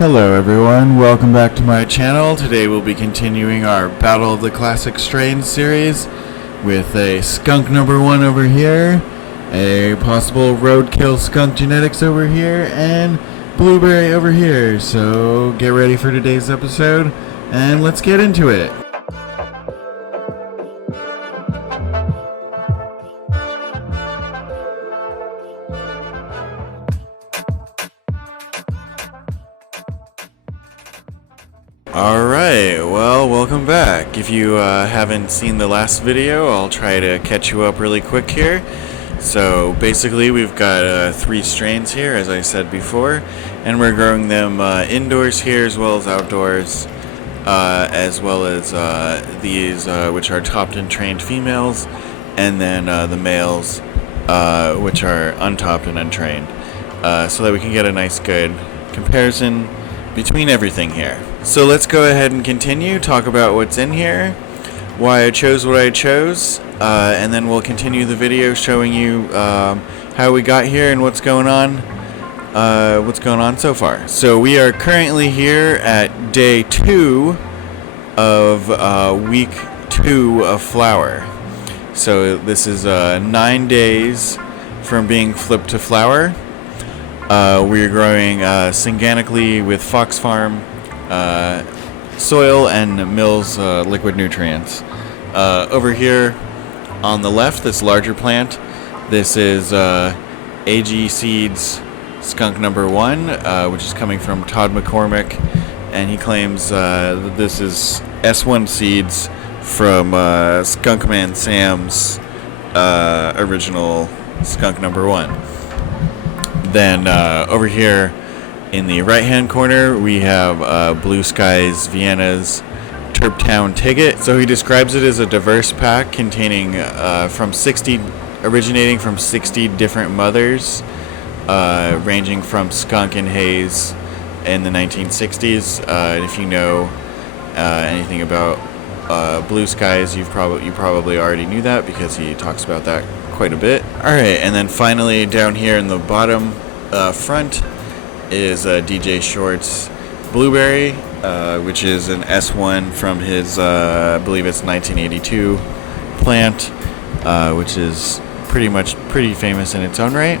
Hello everyone, welcome back to my channel. Today we'll be continuing our Battle of the Classic Strains series with a skunk number 1 over here, a possible roadkill skunk genetics over here, and blueberry over here. So get ready for today's episode and let's get into it. Alright, well, welcome back. If you haven't seen the last video, I'll try to catch you up really quick here. So basically we've got 3 strains here, as I said before, and we're growing them indoors here as well as outdoors, as well as these which are topped and trained females, and then the males which are untopped and untrained, so that we can get a nice good comparison between everything here. So let's go ahead and continue, talk about what's in here, why I chose what I chose, and then we'll continue the video showing you how we got here and what's going on so far. So we are currently here at day 2 of week 2 of flower. So this is 9 days from being flipped to flower. We're growing synganically with Fox Farm soil and Mills liquid nutrients. Over here on the left, this larger plant, this is AgSeed's Skunk number 1, which is coming from Todd McCormick, and he claims that this is S1 seeds from Skunkman Sam's original Skunk number 1. Then over here in the right hand corner we have BlueSkiesVienna's Terp Ticket. So he describes it as a diverse pack containing originating from 60 different mothers, ranging from skunk and haze in the 1960s. And if you know anything about Blue Skies, you probably already knew that because he talks about that quite a bit. Alright, and then finally down here in the bottom front is DJ Short's Blueberry, which is an S1 from his, I believe it's 1982 plant, which is pretty famous in its own right.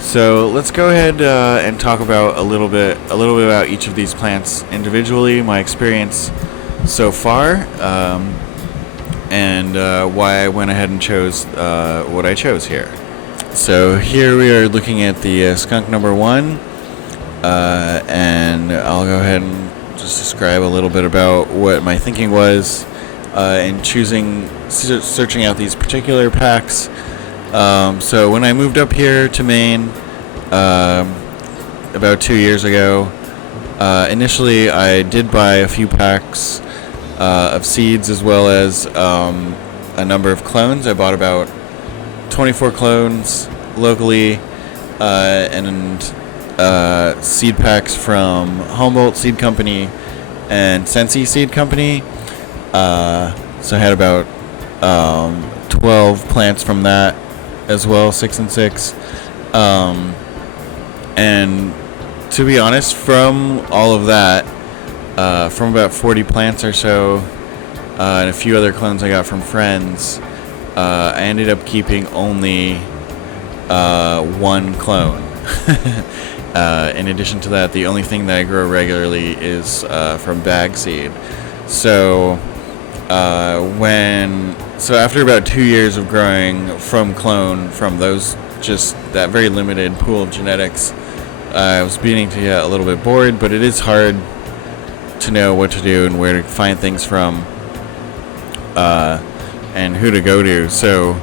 So let's go ahead and talk about a little bit about each of these plants individually, my experience so far, and why I went ahead and chose what I chose here. So here we are looking at the skunk number 1, and I'll go ahead and just describe a little bit about what my thinking was in searching out these particular packs. So when I moved up here to Maine about 2 years ago, initially I did buy a few packs of seeds as well as a number of clones. I bought about 24 clones locally, and seed packs from Humboldt Seed Company and Sensi Seed Company. So I had about 12 plants from that as well, 6 and 6. And to be honest, from all of that, from about 40 plants or so, and a few other clones I got from friends, I ended up keeping only 1 clone. In addition to that, the only thing that I grow regularly is from AgSeed. So after about 2 years of growing from clone from those, just that very limited pool of genetics, I was beginning to get a little bit bored, but it is hard to know what to do and where to find things from, and who to go to. So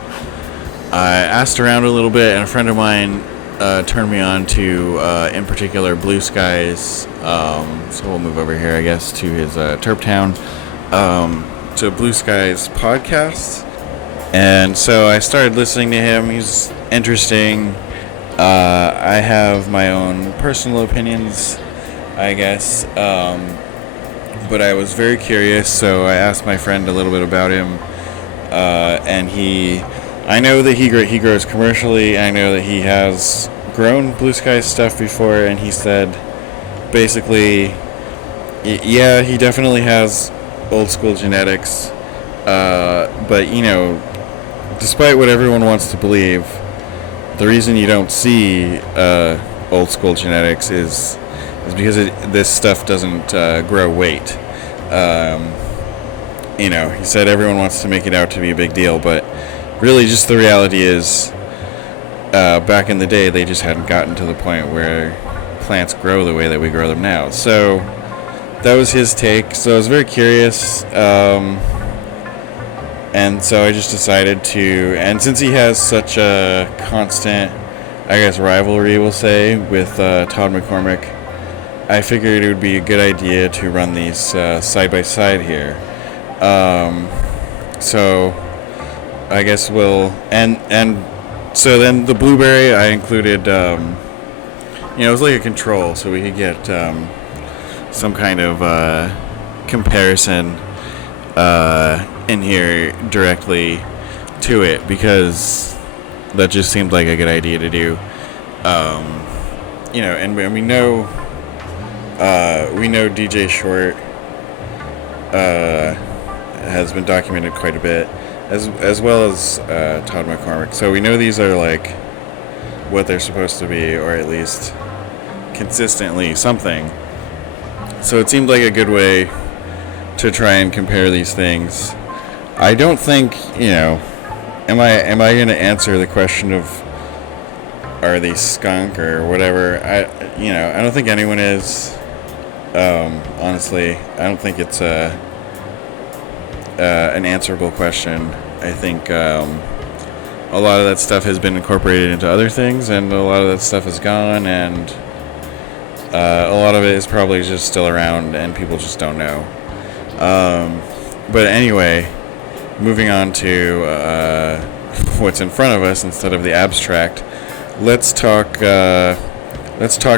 I asked around a little bit, and a friend of mine turned me on to, in particular, Blue Skies. So we'll move over here, I guess, to his Terp Town, to Blue Skies podcast. And so I started listening to him. He's interesting. I have my own personal opinions, I guess, but I was very curious, so I asked my friend a little bit about him, and I know that he grows commercially. I know that he has grown Blue Skies stuff before, and he said basically, yeah, he definitely has old school genetics, but you know, despite what everyone wants to believe, the reason you don't see old school genetics is because this stuff doesn't grow weight. You know, he said everyone wants to make it out to be a big deal, but really just the reality is, back in the day, they just hadn't gotten to the point where plants grow the way that we grow them now. So that was his take. So I was very curious, and so I just decided to, and since he has such a constant, I guess, rivalry, we'll say, with Todd McCormick, I figured it would be a good idea to run these side by side here. So I guess we'll, and so then the blueberry I included, you know, it was like a control, so we could get some kind of comparison in here directly to it, because that just seemed like a good idea to do. You know, and we know DJ Short has been documented quite a bit, as well as Todd McCormick. So we know these are like what they're supposed to be, or at least consistently something. So it seemed like a good way to try and compare these things. I don't think, you know, am I going to answer the question of are these skunk or whatever? I don't think anyone is. Honestly, I don't think it's an answerable question. I think a lot of that stuff has been incorporated into other things, and a lot of that stuff is gone, and a lot of it is probably just still around, and people just don't know. But anyway, moving on to what's in front of us instead of the abstract, let's talk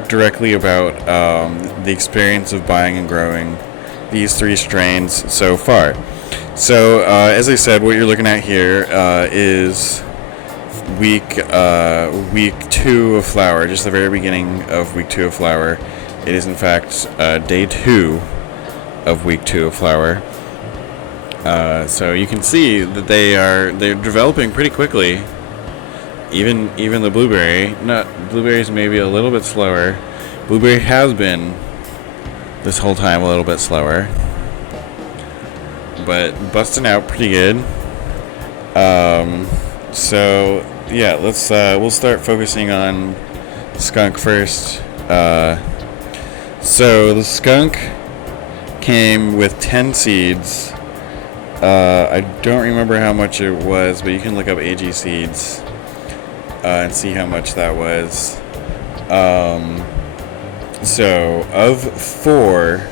directly about the experience of buying and growing these three strains so far. So, as I said, what you're looking at here is week 2 of flower, just the very beginning of week 2 of flower. It is, in fact, day 2 of week 2 of flower. So you can see that they're developing pretty quickly. Even the blueberry, blueberries maybe a little bit slower. Blueberry has been this whole time a little bit slower, but busting out pretty good. So yeah, we'll start focusing on skunk first. So the skunk came with 10 seeds. I don't remember how much it was, but you can look up AgSeeds and see how much that was. So of 4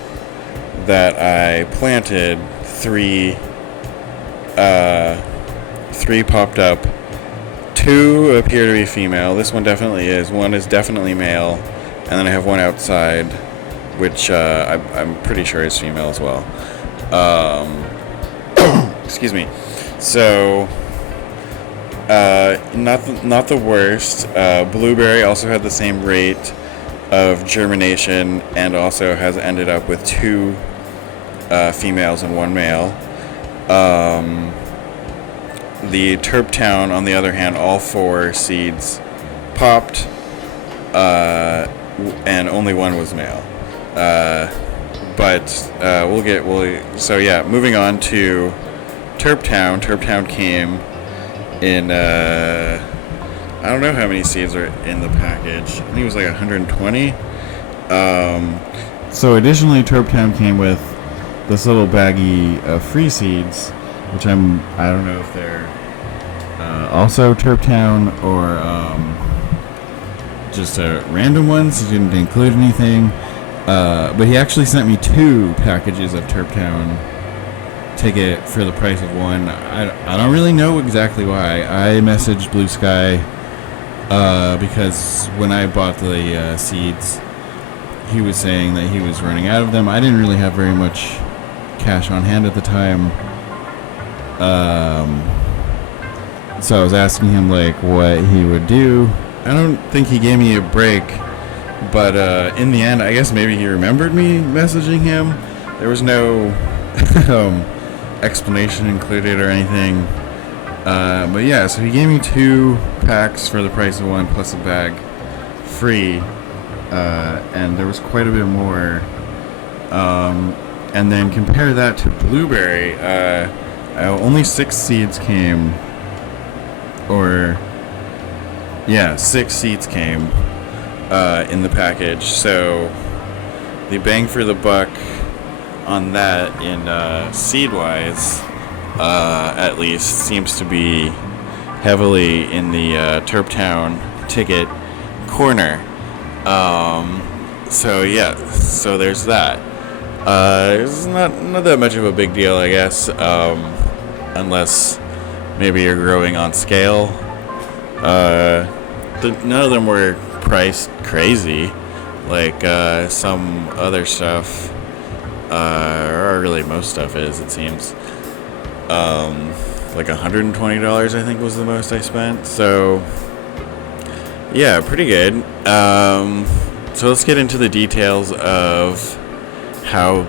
that I planted, 3 popped up. 2 appear to be female. This one definitely is. 1 is definitely male, and then I have 1 outside, which I'm pretty sure is female as well. Excuse me. So not the worst. Blueberry also had the same rate of germination, and also has ended up with 2 females and 1 male. The Terp Town, on the other hand, all 4 seeds popped, and only 1 was male. So yeah, moving on to Terp Town. Terp Town came in, I don't know how many seeds are in the package. I think it was like 120. So additionally, Terp Town came with this little baggie of free seeds, which I don't know if they're also Terp Town or just random ones. He didn't include anything. But he actually sent me 2 packages of Terp Town ticket for the price of 1. I don't really know exactly why. I messaged Blue Sky because when I bought the seeds, he was saying that he was running out of them. I didn't really have very much cash on hand at the time. So I was asking him like what he would do. I don't think he gave me a break But in the end, I guess maybe he remembered me messaging him. There was no explanation included or anything. But yeah, so he gave me 2 packs for the price of 1 plus a bag free. And there was quite a bit more. And then compare that to blueberry. Only 6 seeds came. Or, yeah, 6 seeds came in the package. So the bang for the buck on that in seed-wise, at least, seems to be heavily in the Terptown ticket corner. So yeah, so there's that. It's not that much of a big deal, I guess, unless maybe you're growing on scale. None of them were priced crazy, like some other stuff, or really most stuff is, it seems. Like $120, I think, was the most I spent. So yeah, pretty good. So let's get into the details of how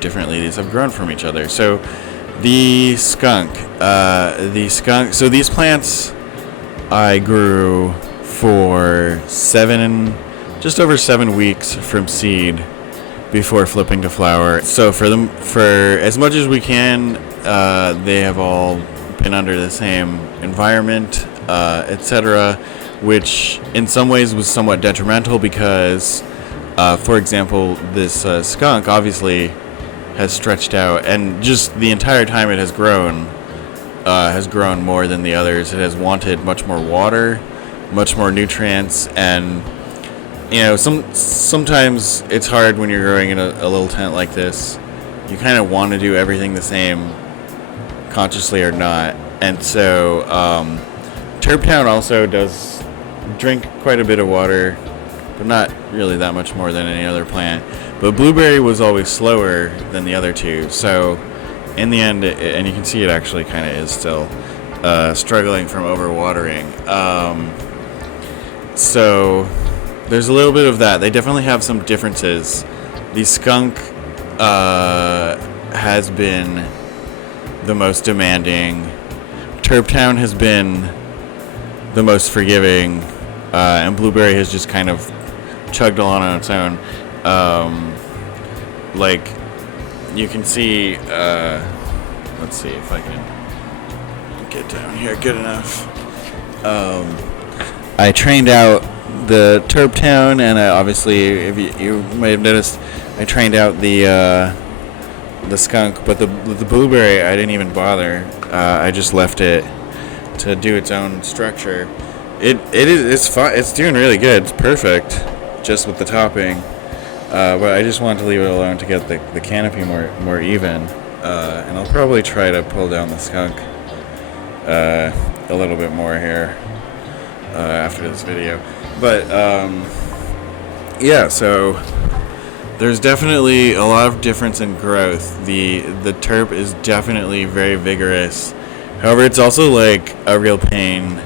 differently these have grown from each other. So the skunk. So these plants I grew for just over 7 weeks from seed before flipping to flower. So for as much as we can, they have all been under the same environment, etc., which in some ways was somewhat detrimental because, for example, this skunk obviously has stretched out, and just the entire time it has grown more than the others. It has wanted much more water, much more nutrients, and sometimes it's hard when you're growing in a little tent like this. You kind of want to do everything the same, consciously or not. And so Terptown also does drink quite a bit of water, but not really that much more than any other plant. But blueberry was always slower than the other two. So in the end, and you can see it actually kind of is still struggling from overwatering. So there's a little bit of that. They definitely have some differences. The skunk has been the most demanding. Terptown has been the most forgiving, and blueberry has just kind of chugged along on its own. Like you can see, let's see if I can get down here good enough. I trained out the Terptown, and obviously, if you might have noticed, I trained out the skunk, but the blueberry I didn't even bother. I just left it to do its own structure. It's fine. It's doing really good. It's perfect, just with the topping. But I just wanted to leave it alone to get the canopy more even. And I'll probably try to pull down the skunk a little bit more here after this video. But yeah, so there's definitely a lot of difference in growth. The terp is definitely very vigorous. However, it's also like a real pain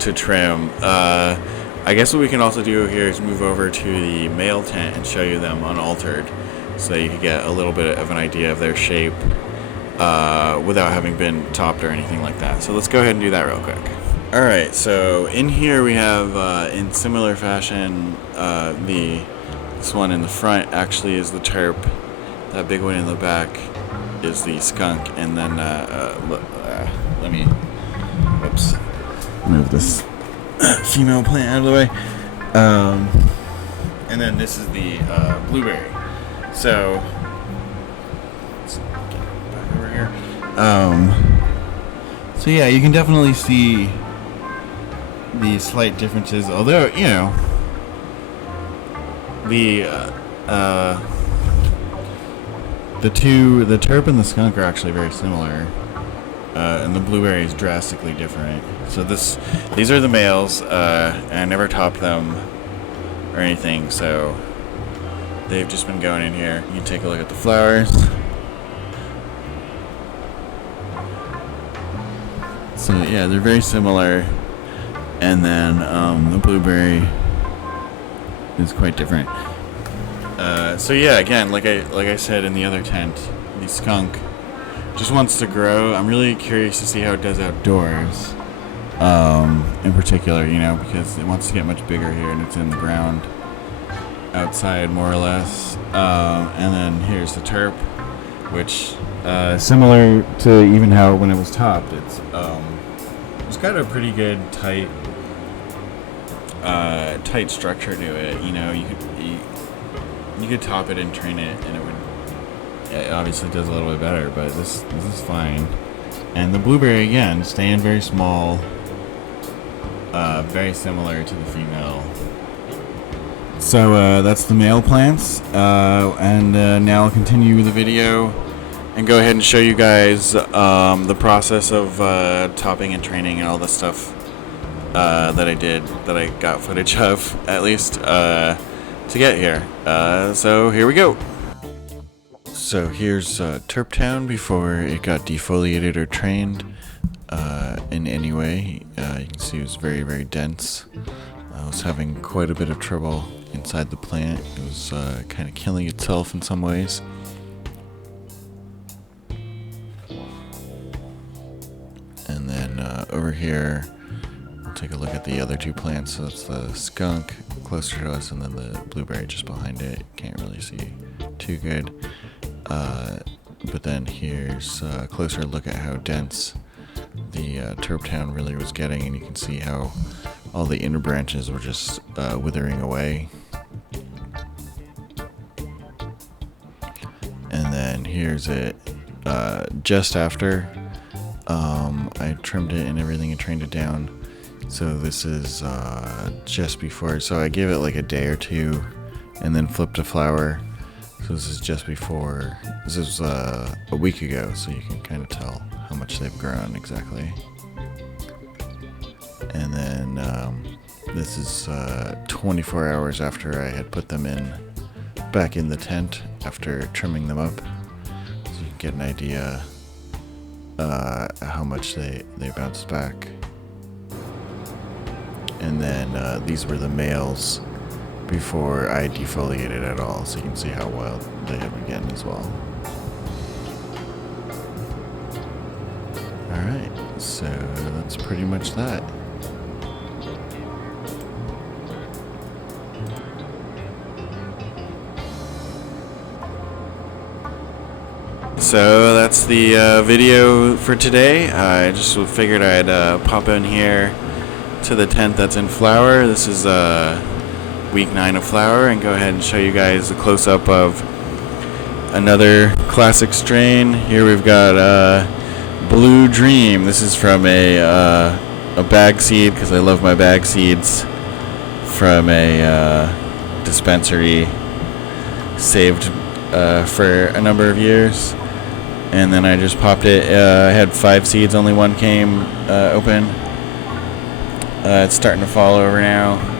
to trim. I guess what we can also do here is move over to the male tent and show you them unaltered, so you can get a little bit of an idea of their shape without having been topped or anything like that. So let's go ahead and do that real quick. Alright, so in here we have, in similar fashion, this one in the front actually is the terp. That big one in the back is the skunk. And then, let me, whoops, move this female plant out of the way. And then this is the blueberry. So, let's get back over here. So yeah, you can definitely see the slight differences, although, you know, the terp and the skunk are actually very similar, and the blueberry is drastically different. So these are the males, and I never topped them or anything, so they've just been going in here. You can take a look at the flowers. So yeah, they're very similar. And then the blueberry is quite different. So yeah, again, like I said in the other tent, the skunk just wants to grow. I'm really curious to see how it does outdoors, in particular, you know, because it wants to get much bigger here, and it's in the ground outside more or less. And then here's the terp, which similar to even how when it was topped, it's got a pretty good tight structure to it. You know, you could top it and train it, and it obviously does a little bit better, but this is fine. And the blueberry, again, staying very small, very similar to the female. So that's the male plants, and now I'll continue the video and go ahead and show you guys the process of topping and training and all the stuff that I did, that I got footage of, at least, to get here. So here we go. So here's Terp Town before it got defoliated or trained in any way. You can see it was very, very dense. I was having quite a bit of trouble inside the plant. It was kind of killing itself in some ways. And then over here, we'll take a look at the other two plants. So that's the skunk closer to us, and then the blueberry just behind it. Can't really see too good. But then here's a closer look at how dense the Terp Town really was getting, and you can see how all the inner branches were just withering away. And then here's it just after I trimmed it and everything and trained it down. So this is just before, so I gave it like a day or two and then flipped a flower. So this is just before, this is a week ago, so you can kind of tell how much they've grown exactly. And then this is 24 hours after I had put them back in the tent after trimming them up. So you can get an idea how much they bounced back. And then these were the males before I defoliated at all, so you can see how wild they have been getting as well. Alright, so that's pretty much that. So that's the video for today. I just figured I'd pop in here to the tent that's in flower. This is week 9 of flower, and go ahead and show you guys a close-up of another classic strain. Here we've got Blue Dream. This is from a bag seed, because I love my bag seeds, from a dispensary saved for a number of years. And then I just popped it. I had 5 seeds, only one came open. It's starting to fall over now.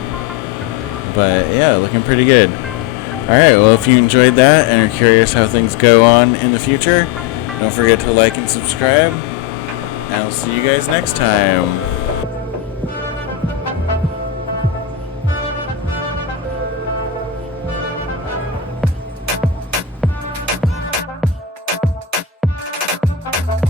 But yeah, looking pretty good. Alright, well, if you enjoyed that and are curious how things go on in the future, don't forget to like and subscribe. And I'll see you guys next time.